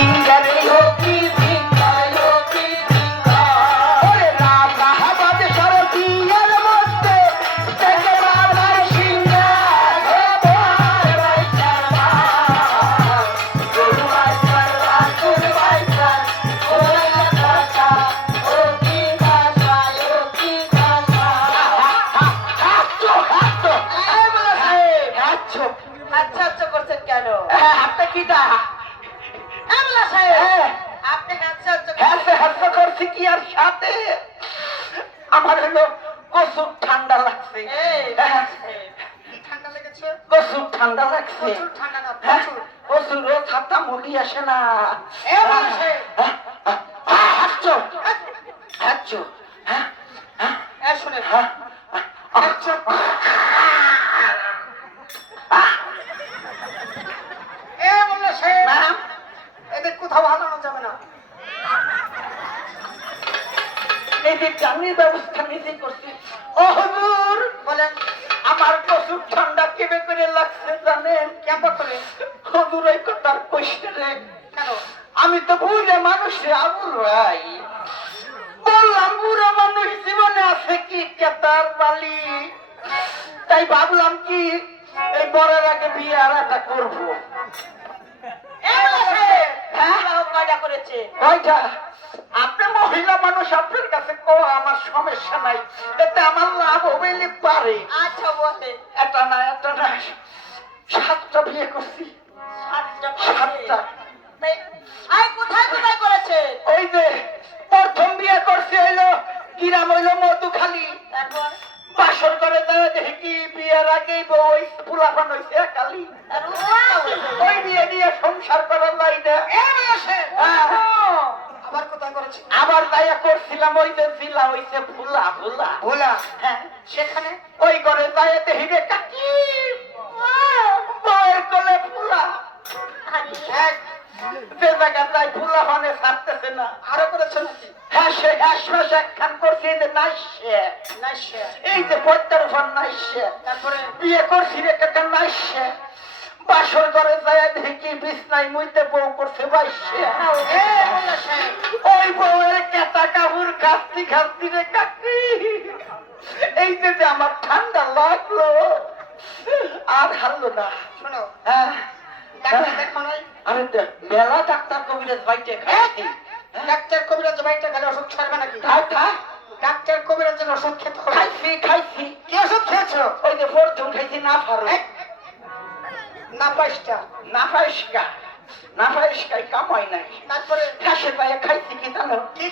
সিঙ্গারে হোকি সাথে। আমার হলো কসুর ঠান্ডা লাগছে। হ্যাঁ, ঠান্ডা লেগেছে? ঠান্ডা লাগছে। ঠান্ডা না হ্যাঁ, মুড়ি আসে না। বলেছে। হ্যাঁ, শুনে হ্যাঁ, হাঁচো, হাঁচো, হ্যাঁ, হ্যাঁ, এই শুনেন হ্যাঁ, হ্যাঁ, আচ্ছা। এ বললে সাহেব ম্যাম, এদের কোথাও হারানো যাবে না যে ব্যবস্থা নিজে করছি। বলেন আমার প্রচুর ঠান্ডা কেবে করে লাগছে জানেন কেমন করে হুজুর কথার কেন? আমি তো বুড়ে মানুষ আবুল ভাই। বললাম বুড়ো মানুষ জীবনে আছে কি কেতার বালি? তাই ভাবলাম কি এই বরের আগে বিয়ে আর একটা করব। হ্যাঁ? কয়টা করেছে? কয়টা? আপনি মহিলা মানুষ আপনার কাছে কো আমার সমস্যা নাই? এতে আমার লাভ হইলে পারে। আচ্ছা বলে এটা না এটা না। সাতটা বিয়ে করছি। সাতটা সাতটা। আই কোথায় কোথায় করেছে ওই যে প্রথম বিয়ে করছে হইল কিরাম হইল মধুখালী। তারপর? বাসর করে দেয় দেখি কি বিয়ের আগেই বই পুলাপান কালি ওই বিয়ে দিয়ে সংসার করার লাইনে। হ্যাঁ। আবার আবার দায়া করছিলাম ওই যে জিলা হইছে ফুলা ফুলা ভোলা। হ্যাঁ সেখানে ওই করে দায়া দেখি রে কাকি বউয়ের কোলে ফুলা এক যে জায়গা ফুলা মানে ছাড়তেছে না। আরও করেছে নাকি? হ্যাঁ সে হ্যাঁ একখান করছে যে নাইসে এই যে পদ্মার উপর নাইসে তারপরে? বিয়ে করছি রে কাকা নাইসে বাসর ঘরে যায় দেখি বিছনাই মুইতে বউ করছে ওই বউয়ের কেতা কাপড় খাস্তি খাস্তি রে কাকি। এই যে আমার ঠান্ডা লাগল আর হারলো না। শোনো হ্যাঁ। মেলা ডাক্তার কবিরাজ বাইটে খাইছি ডাক্তার কবিরাজ বাড়িতে গেলে ওষুধ ছাড়বে নাকি? খাই খাই ডাক্তার কবিরাজের ওষুধ খেতে খাইছি খাইছি। কি ওষুধ খেয়েছো? ওই যে প্রথম খাইছি না ফারো এক, না পাঁচটা না ফাইসকা কামাই নাই। তারপরে? খাসে পায়ে খাইছি কি জানো? কি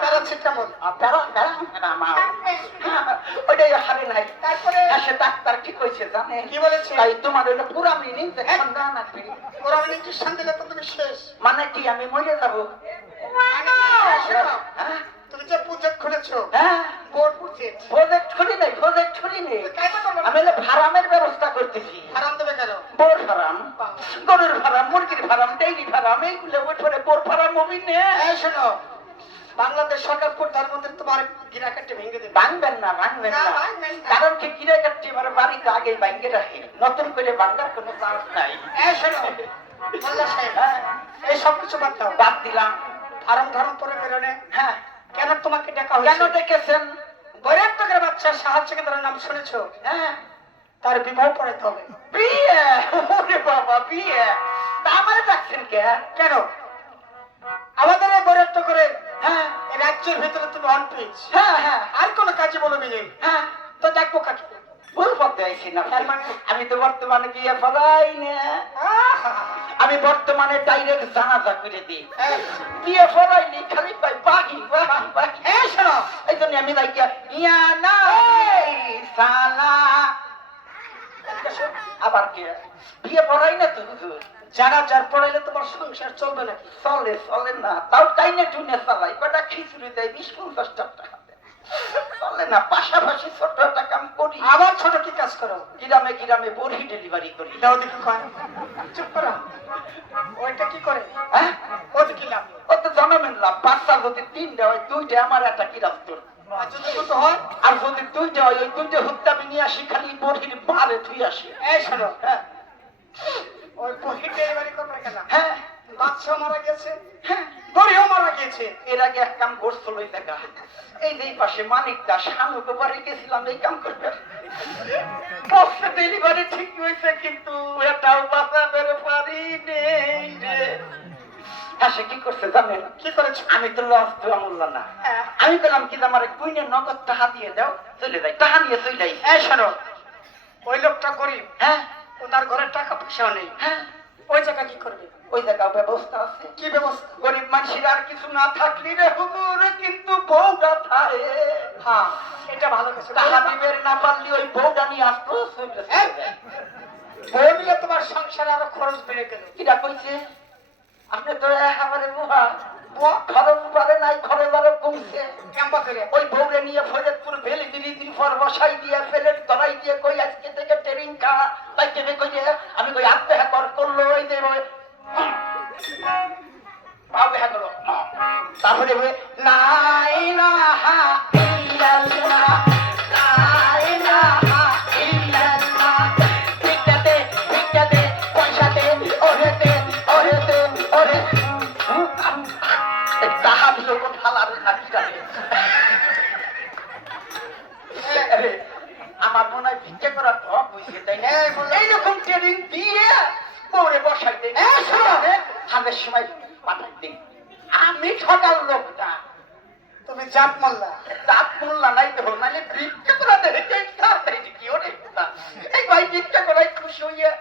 প্যারাসিটামল। প্যারা প্যারা মা। নাই। তারপরে? ডাক্তার কি কইছে জানে? কি বলেছে? তাই তোমার ওইটা পুরা মিনি দেখুন না নাকি? ওরা ইঞ্জেকশন দিলে তো তুমি শেষ। মানে কি আমি মরে যাব? যে প্রজেক্ট খুলেছো হ্যাঁ। বোর্ড প্রজেক্ট প্রজেক্ট নেই প্রজেক্ট নেই। আমি ফার্মের ব্যবস্থা করতেছি। হারাম দেবে কেন? বোর ফার্ম গরুর ফার্ম মুরগির ফার্ম ডেইরি ফার্ম এইগুলো ওই পরে বোর ফার্ম মুভি নে। এই শোনো বাংলাদেশ সরকার প্রধানমন্ত্রী তোমার ভেঙে দেবে? ভাঙবেন না ভাঙবেন না। কারণ কি আমার বাড়িতে আগে ভাঙ্গে রাখি। নতুন করে ভাঙ্গার কোনো চান্স নাই। এই শোনো মোল্লা সাহেব হ্যাঁ, এই সব কিছু বাদ দাও। বাদ দিলাম। ফার্ম ধারণ করে বেরোনে। হ্যাঁ। কেন তোমাকে ডাকা কেন ডেকেছেন? বৈরাটনগরের বাচ্চা সাহায্য কেন্দ্রের নাম শুনেছো? হ্যাঁ। তার বিবাহ পড়াতে হবে। বিয়ে? ওরে বাবা বিয়ে? তা আমার ডাকছেন কে? কেন? আমাদের এই করে হ্যাঁ এই রাজ্যের ভিতরে তুমি অন পেজ হ্যাঁ হ্যাঁ। আর কোনো কাজে বলো বিজয় হ্যাঁ। তো দেখব কাকে? ভুল পথে আইছি না তার মানে? আমি তো বর্তমানে বিয়ে ফলাই না আমি বর্তমানে ডাইরেক্ট জানাজা করে দিই। বিয়ে ফলাইনি খালি পাই বাহি বাহি বাহি এই শোনো। এই জন্য আমি লাইক ইয়া না সালা। আবার কে? বিয়ে পড়াই না তো হুজুর? যারা যার পড়াইলে তোমার সংসার চলবে নাকি? চলে চলে না। তাও তাই না টুনে চালাই। কটা খিচুড়ি দেয়? বিশ পঞ্চাশ টাকা। চলে না পাশাপাশি ছোট একটা কাম করি। আবার ছোট কি কাজ করো। গ্রামে গ্রামে বড়ি ডেলিভারি করি। দাও দেখি কয়। চুপ করো। ওইটা কি করে? হ্যাঁ? ও দেখি লাভ? ও তো জন্মেন লাভ। বাচ্চা যদি তিনটা হয় দুইটা আমার একটা কিরাস্তর। আর যদি আর যদি দুইটা হয় ওই দুইটা হুত্তা আমি নিয়ে আসি খালি বড়ির মারে ধুই আসি। এই শোনো। হ্যাঁ। বাচ্চাও মারা গেছে। হ্যাঁ গরিও মারা গেছে। এর আগে এক কাম করছিল ওই দেখা এই যে পাশে শানুকে বাড়ি গেছিলাম এই কাম করবে। ডেলিভারি ঠিক হয়েছে কিন্তু এটাও বাঁচাতে পারি নেই রে। হ্যাঁ সে কি করছে জানেন? কি করেছ? আমি তো লস দেওয়া মূল্য না। হ্যাঁ। আমি বললাম কি আমার কুইনে নগদ টাকা দিয়ে দাও চলে যাই। টাকা নিয়ে চলে যাই। এই শোনো ওই লোকটা গরিব। হ্যাঁ। ওনার ঘরে টাকা পয়সাও নেই। হ্যাঁ। ওই জায়গা কি করবে? ওই জায়গা ব্যবস্থা আছে। কি ব্যবস্থা? গরিব মানুষের আর কিছু না থাকলি রে হুজুর কিন্তু বউটা থাকে হ্যাঁ এটা ভালো কিছু দিবের না পারলি ওই বউটা নিয়ে আসতো তোমার সংসারে আরও খরচ বেড়ে গেল। কিরা কইছে? আপনি তো বুহা। খরচ পারে নাই খরচ আরও কমছে। ওই বউরে নিয়ে ফরিদপুর ভেলি দিলি দিন পর বসাই দিয়ে ফেলের ধরাই দিয়ে কই আজকে থেকে ট্রেনিং খা। তাই কেবে কই আমি কই আত্মে করল ওই যে তারপরে বলে লাইলাহা হামের সময় পাঠাই দিই। আমি ঠকাল লোকটা তুমি জাত মাল্লা। দাঁত মুল্লা নাই তো নাহলে ভিক্ষা করা দেয় কি ওরে এই ভাই ভিক্ষা করাই খুশি হইয়া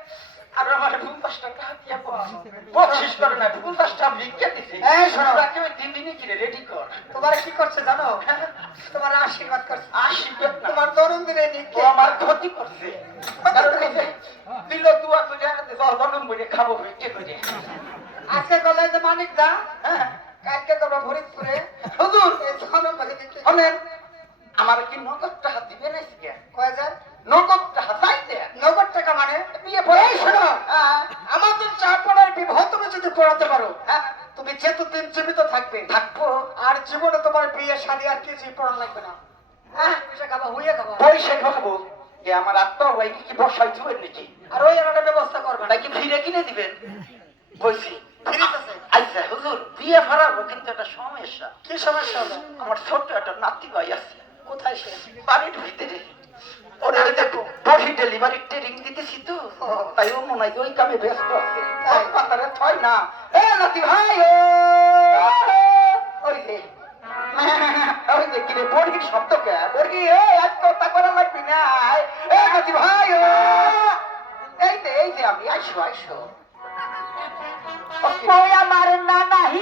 আর আমার পঞ্চাশ টাকা হাতিয়া বকশিস করে না পঞ্চাশ টাকা ভিক্ষা দিছে। তাকে ওই তিন দিনই কিনে রেডি কর। তোমার কি করছে জানো? তোমার আশীর্বাদ করছে। আশীর্বাদ তোমার দরুন আমার ক্ষতি করছে। দিল দুয়া তো জানাতে জন্ম বলে খাব ভিক্ষে করে আজকে কলেজে মানিক দা হ্যাঁ কালকে করব ফরিদপুরে। হুজুর শোনেন আমার কি নগদ টাকা দিবে না আজকে? কয় হাজার নগদ টাকা চাইতে নগদ টাকা মানে? বিয়ে পড়ে এই শোনো হ্যাঁ। আমাদের চা পড়ার বিবাহ তুমি যদি পড়াতে পারো হ্যাঁ তুমি যেতদিন জীবিত থাকবে। থাকব। আর জীবনে তোমার বিয়ে শাদী আর কিছুই পড়া লাগবে না। হ্যাঁ পয়সা খাবা যে আমার আত্মা ভাই কি বসাই চুয়ের নাকি? আর ওই ব্যবস্থা করবে। নাকি ফিরে কিনে দিবেন? বলছি আচ্ছা হুজুর বিয়ে ফারাবো কিন্তু একটা সমস্যা। কি সমস্যা হলো? আমার ছোট্ট একটা নাতি ভাই আছে। কোথায় সে? বাড়ির ভিতরে। ওরে ওই দেখো। বডি ডেলিভারি ট্রেনিং দিতেছি তো। তাই ও মনে হয় ওই কামে ব্যস্ত আছে। তাই? পাতারে থয় না। এ নাতি ভাই ওই যে। ওই যে কিরে বড়ির শব্দ কে? বড়ি এ আজ কথা করা লাগবি না। এ নাতি ভাই ও! এই যে এই যে আমি আইসো আইসো। सोया मारून ना नाही.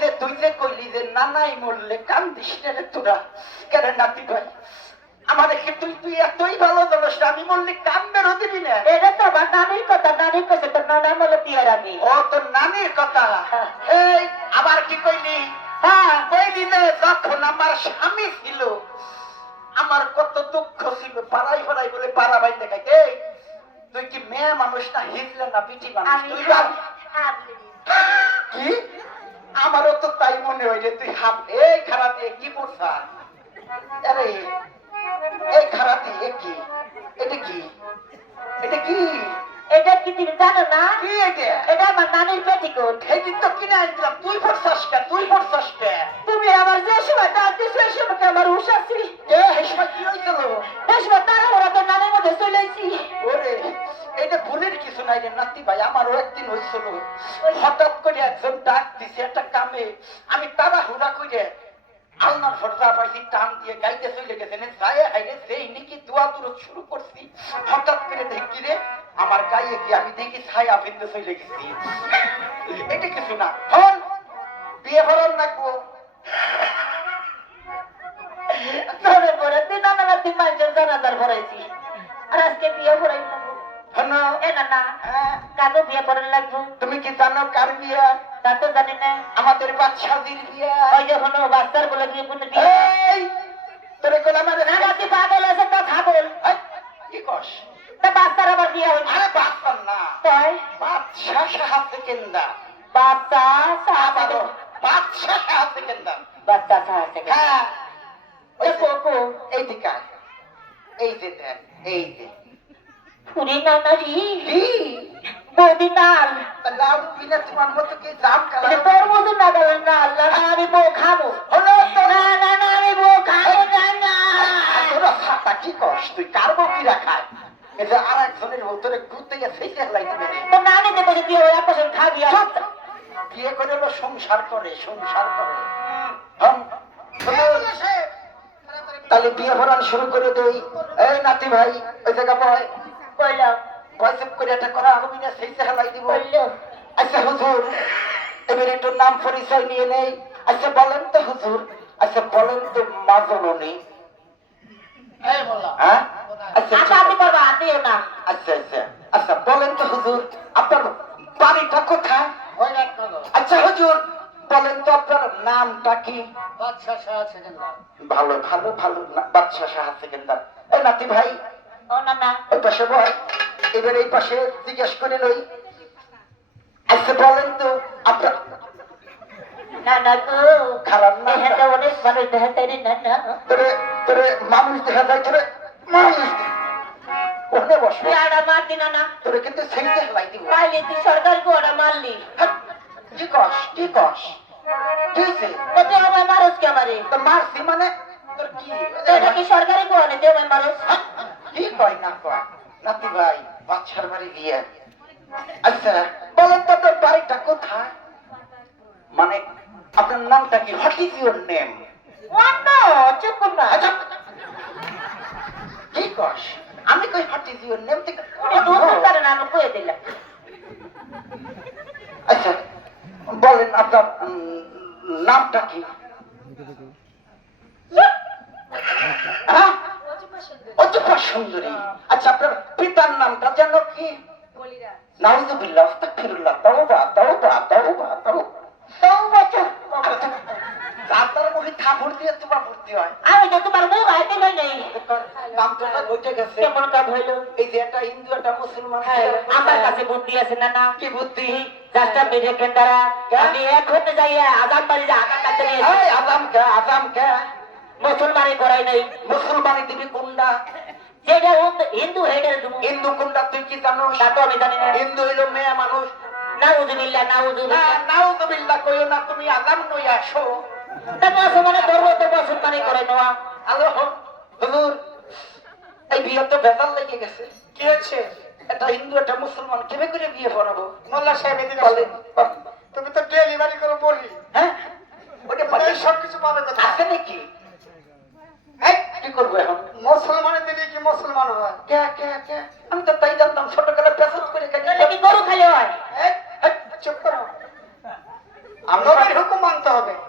যে তুই যে কইলি যে নানাই মরলে কান্দিস রে তোরা। কেন নাতি ভাই আমার কি তুই তুই এতই ভালো জানিস আমি বললি কান্দেরও দিবি না। এটা তো আমার নানির কথা নানির কাছে তোর নানা বিয়ার আমি ও তোর নানির কথা? এই আবার কি কইলি? হ্যাঁ। কইলি যে যখন আমার স্বামী ছিল আমার কত দুঃখ ছিল পাড়াই পাড়াই বলে পাড়া বাইতে খাইতে তুই কি মেয়ে মানুষ না হিজলে না পিঠি মানুষ? তুই কি? আমারও তো তাই মনে হয় যে তুই হাত এই খারাপ কি করছা? আরে এই কি? এটা কি? এটা কি? এটা কি তুমি জানো না? কি এটা? এটা আমার নানির পেটিকোট। এই তো কিনে তুই পড়ছাস কে? তুই পড়ছাস কে? তুমি আমার যে সময় ডাক দিছো সেই সময় আমার হুশ আছে এ হেসমা কি হয়েছিল এই সময় তারা ওরা তো নানির মধ্যে চলে ওরে এটা ভুলের কিছু নাই রে নাতি ভাই আমারও একদিন হয়েছিল হঠাৎ করে একজন ডাক দিছে একটা কামে। আমি তারা হুড়া করে আলনার ফর্দা পাইছি টান দিয়ে গাইতে চলে গেছে। না যায় হাইরে সেই নাকি দোয়া দূর শুরু করছি। হঠাৎ করে দেখি রে আমার গায়ে কি আমি দেখি ছায়া বিন্দু চলে গেছি। এটা কিছু না। হন বিয়ে ভরণ রাখব ধরে পরে তুই নানা নাতি মাইজের জানাজার ভরাইছি আর আজকে বিয়ে ভরাই হন এ না না হ্যাঁ, বিয়ে করার লাগবো? তুমি কি জানো কার বিয়া? তা তো জানি না। আমাদের বাদশাদির বিয়া। ওই যে হলো বাচ্চার বলে বিয়ে করতে বিয়ে এই! তোরে কোলা মানে না নাতি পাগল আছে তা ছাগল। কি কস? তা বাচ্চার আবার বিয়ে হয়েছে আরে বাদশাহ না। তাই? বাদশাহ সাহা সেকেন্দার বাচ্চা সাহায্য বাদশাহ সাহা সেকেন্দার বাচ্চা সাহায্য হ্যাঁ। ওই কোকো এই দিকে এই যে দেন এই যে। পুরি নানারি কি? লাউ বিনা তোমার মতো কি জাম কালা তোর মতো না গেলেন না আল্লাহ আমি বউ খাব হলো তো না না না আমি বউ খাব না না। তোরা ছাতা কি কস? তুই কার বকি রাখায় এই আর একজনের ভেতরে ঘুরতে গিয়ে সেই রে তো নানি দেবো যে তুই ওই পাশে খাবি আর বিয়ে করে হলো সংসার করে সংসার করে। তাহলে বিয়ে ভরান শুরু করে দেই। এই নাতি ভাই ওই জায়গা পয় কইলাম পয়সা করে একটা করা হবি না সেই হেলাই দিব। আচ্ছা হুজুর এবার একটু নাম পরিচয় নিয়ে নেই। আচ্ছা বলেন তো হুজুর আচ্ছা বলেন তো মা জননী। হ্যাঁ? আচ্ছা আচ্ছা আচ্ছা আচ্ছা। আচ্ছা বলেন তো হুজুর। হুজুর বলেন তো আপনার নামটা কি? ভালো ভালো ভালো না- বাদশা সাহা সেকেন্দার। এই নাতি ভাই ও না না ওই পাশে বয় এবার এই পাশে জিজ্ঞেস করে লই। আচ্ছা বলেন তো আপনার না না গো খারাপ না দেখাতে অনেক ভালো দেখাতে রে না না তোরে তোরে মানুষ দেখা যায় তোরে মানুষ ওখানে বসো। আড়া মারতি না না তোরে কিন্তু ছেড়ে হেলাই দিব। পাইলে তুই সরকার গোড়া মারলি। কি কস কি কস কি হয়েছে তো তুই আমায় মারস কে আমারে তো মারছি মানে তোর কি এটা কি সরকারি গোড়া তুই আমায় মারস কি কয় না কয় নাতি ভাই বাচ্চার বাড়ি গিয়ে আচ্ছা বলেন তো তোর বাড়িটা কোথায় মানে আপনার নামটা কি হোয়াট ইজ ইউর নেম আচ্ছা কি কস আমি কই হোয়াট ইজ ইউর নেম থেকে না আমি কয়ে দিলাম আচ্ছা বলেন আপনার নামটা কি? হ্যাঁ? সুন্দরী। আচ্ছা আপনার পিতার নামটা যেন কি? নাউজুবিল্লাহ আস্তাগফিরুল্লাহ তাওবা তাওবা তাওবা তাওবা। তাও আপনার মুখে থাপড় দিয়ে তোমার ভর্তি হয়। আমি তো তোমার বউ ভাইতে নই নাই নাম তো বইতে গেছে। কেমন কাজ হইল? এই যে একটা হিন্দু একটা মুসলমান হ্যাঁ, আমার কাছে বুদ্ধি আছে না না কি বুদ্ধি? যাত্রা বেড়ে কেন্দারা আমি এখন যাই আজান বাড়ি আজান কাটতে নিয়ে আজাম কে আজাম কে? মুসলমানি করাই নাই। মুসলমানি দিবি কোনটা যেটা হিন্দু- হিন্দু হেডের হিন্দু কোনটা তুই কি জানো? তা তো আমি জানি না। হিন্দু হইল মেয়ে মানুষ। নাউজুবিল্লাহ না নাউজুবিল্লাহ নাউজুবিল্লাহ কইও না তুমি আজাম নই আসো তা মুসলমানে ধর্ম তো মুসলমানি করে নেওয়া আলো হুজুর এই বিয়ে তো বেজাল লেগে গেছে। কি হচ্ছে একটা হিন্দু একটা মুসলমান কেমে করে বিয়ে করাবো? মোল্লা সাহেব এদিকে বলে তুমি তো ডেলিভারি করে বলি। হ্যাঁ? ওটা পারে সব কিছু পাবে তো থাকে নাকি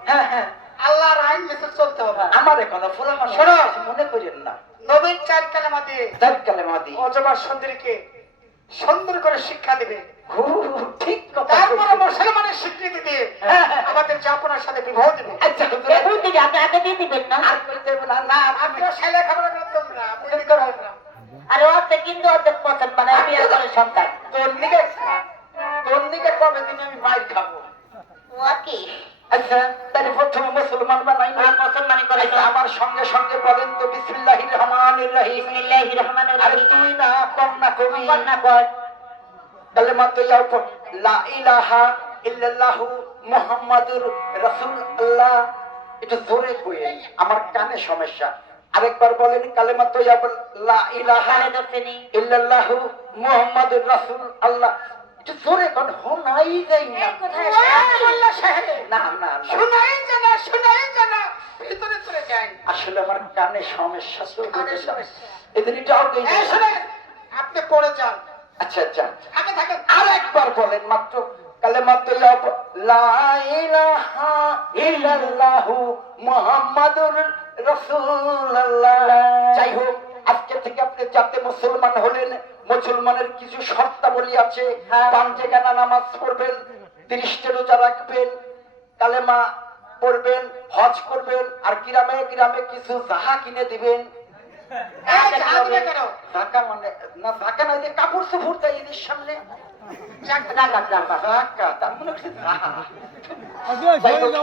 হ্যাঁ, হ্যাঁ। আল্লাহর আইন চলতে হবে। আমার মনে করেন না। নবীর চার কালে মাতি চার কালে দিয়ে। অজবার সন্দেরকে সুন্দর করে শিক্ষা দেবে। ঠিক তারপরে মুসলমানের স্বীকৃতি দিয়ে হ্যাঁ, হ্যাঁ। আমাদের জাপনার সাথে বিবাহ দেবে। আচ্ছা হুজুর, এখন থেকে আপনি আগে দিয়ে দিবেন না? আর কইতে হবে না না আপনিও ছেলে খাবার করতেন না আপনি করেন না। আর অর্ধেক কিন্তু অর্ধেক পছন্দ মানে বিয়ে করে সন্তান। তোর দিকে তোর দিকে কবে দিন আমি মাইর খাব? ও কি আচ্ছা তাহলে প্রথমে মুসলমান বানাই না। মুসলমানি করে আচ্ছা, আমার সঙ্গে সঙ্গে বলেন তো বিসমিল্লাহির রহমানির রহিম। বিসমিল্লাহির রহমানির রহিম। তুই না কম না কবি কন্যা কর কালেমা তো ইয়াও লা ইলাহা ইল্লাল্লাহু মুহাম্মাদুর রাসূলুল্লাহ। এটা জোরে আমার কানে সমস্যা। আরেকবার বলেন কালেমা তো লা ইলাহা ইল্লাল্লাহু মুহাম্মাদুর রাসূল আল্লাহ জোরে কোন হোনাই যাই না। মোল্লা সাহেব। না না। শোনাই জানা শোনাই জানা ভিতরে চলে যায় আসলে আমার কানে সমস্যা কানে সমস্যা। এদের এটাও কই এই শুনে আপনি পড়ে যান। আচ্ছা আচ্ছা। আগে থাকেন। আর একবার বলেন মাত্র কালেমা তো ইয়া ব- লা ইলাহা ইল্লাল্লাহু মুহাম্মাদুর রাসূলুল্লাহ। যাই হোক আজকে থেকে আপনি যাতে মুসলমান হলেন মুসলমানের কিছু শর্তাবলী আছে। হ্যাঁ। পাঁচে গানা নামাজ পড়বেন তিরিশটা রোজা রাখবেন কালেমা পড়বেন হজ করবেন আর গ্রামে গ্রামে কিছু জাহা কিনে দিবেন। এই যে আদবে কেন? জাকা না জাকা না যে কাপড় চোপড় দেয় এদের সামনে। রাখা রাখা জাকা তার হচ্ছে জাহা। যাই হোক,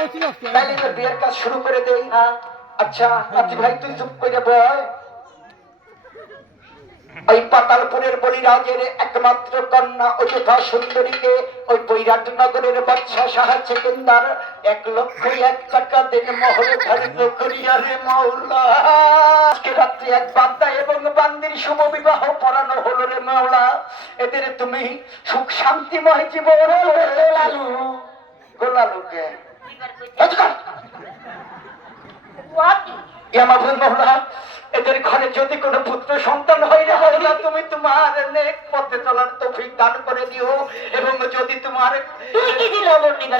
তাইলে এবার বিয়ের কাজ শুরু করে দেই। আচ্ছা আচ্ছা ভাই তুই চুপ করে বল ওই পাতালপুরের বলিরাজের একমাত্র কন্যা অযোধ্যা সুন্দরীকে ওই বৈরাট নগরের বাদশা সাহায্য কেন্দার এক লক্ষ এক টাকা দিন মহলে ধারিত করিয়া রে মাওলা। আজকে রাত্রি এক বাদ্দা এবং বান্দির শুভ বিবাহ পড়ানো হলো রে মাওলা। এদের তুমি সুখ শান্তিময় জীবন গোলালু। গোলালুকে। আচ্ছা এদের ঘরে যদি কোনো পুত্র সন্তান হয় মাওলা তুমি তোমার নেক পথে চলার তৌফিক দান করে দিও। এবং যদি তোমার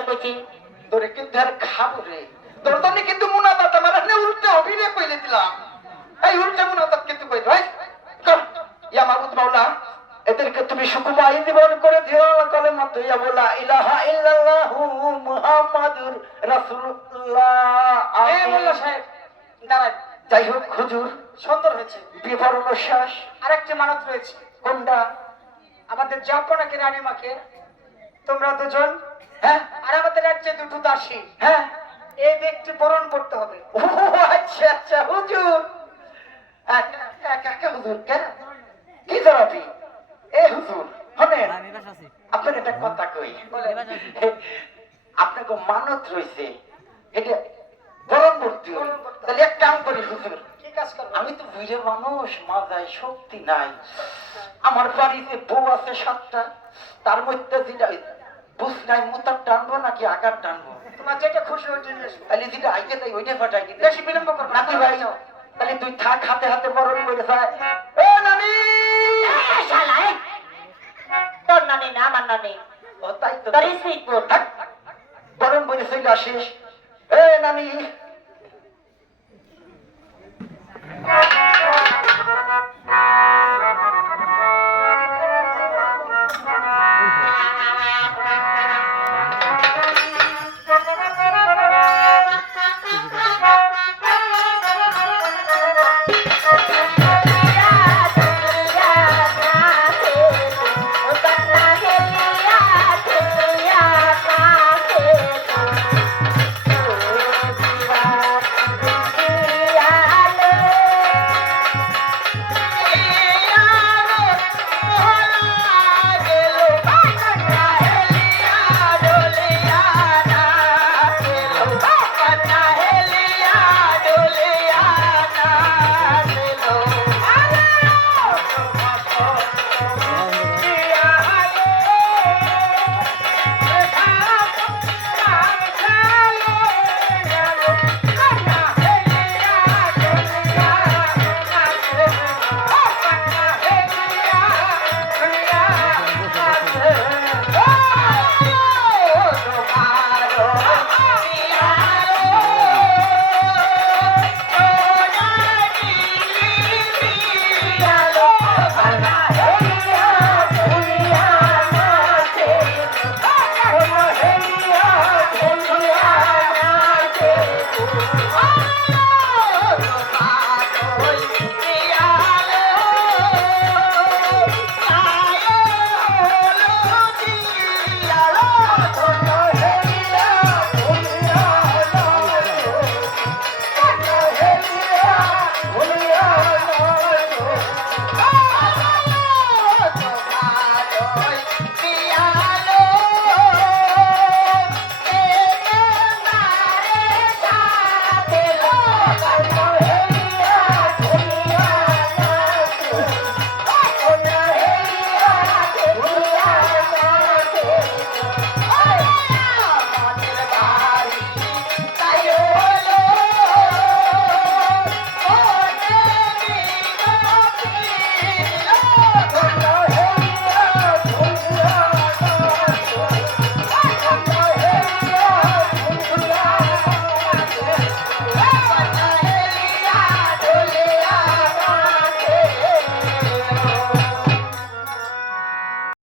কইছি তোরে কিন্তু আর খাব রে। তোর তো কিন্তু মুনাদাত আমার নে উল্টে অভিনয় কইলে দিলাম। এই উল্টে মুনাদাত কিন্তু কই ভাই? কর। মাওলা এদেরকে তুমি সুকুমাই জীবন করে দিও। কলে মত ইয়া বলা ইলাহা ইল্লাল্লাহু মুহাম্মাদুর রাসূলুল্লাহ। এই মোল্লা সাহেব দাঁড়ান। যাই হোক হুজুর সুন্দর হয়েছে। বিবরণ শ্বাস আরেকটি মানত রয়েছে। কোনটা? আমাদের জাপনাকে রানীমাকে? তোমরা দুজন? হ্যাঁ। আর আমাদের রাজ্যে দুটো দাসী। হ্যাঁ। এই ব্যক্তি বরণ করতে হবে। ও আচ্ছা আচ্ছা হুজুর। হুজুর কেন কি জবাবি? এ হুজুর হবেন আপনার একটা কথা কই? আপনাকে মানত রয়েছে। এটা বরণ করতে হবে। তাহলে এক কাম করি হুজুর। আমি তো বুঝে মানুষ মাথায় শক্তি নাই। আমার বাড়িতে বউ আছে সাতটা তার মধ্যে যেটা বুঝ নাই মোতার টানবো নাকি আগার টানবো? তোমার যেটা খুশি ওই জিনিস তাহলে যেটা আইতে তাই ওইটা ফাটাই বেশি বিলম্ব নাতি ভাই তাহলে তুই থাক হাতে হাতে বরণ করে যায়। এ নানি! তোর নানি না আমার নানি। ও তাই তো। তোর স্ত্রী বরণ করে চলে আসিস। এ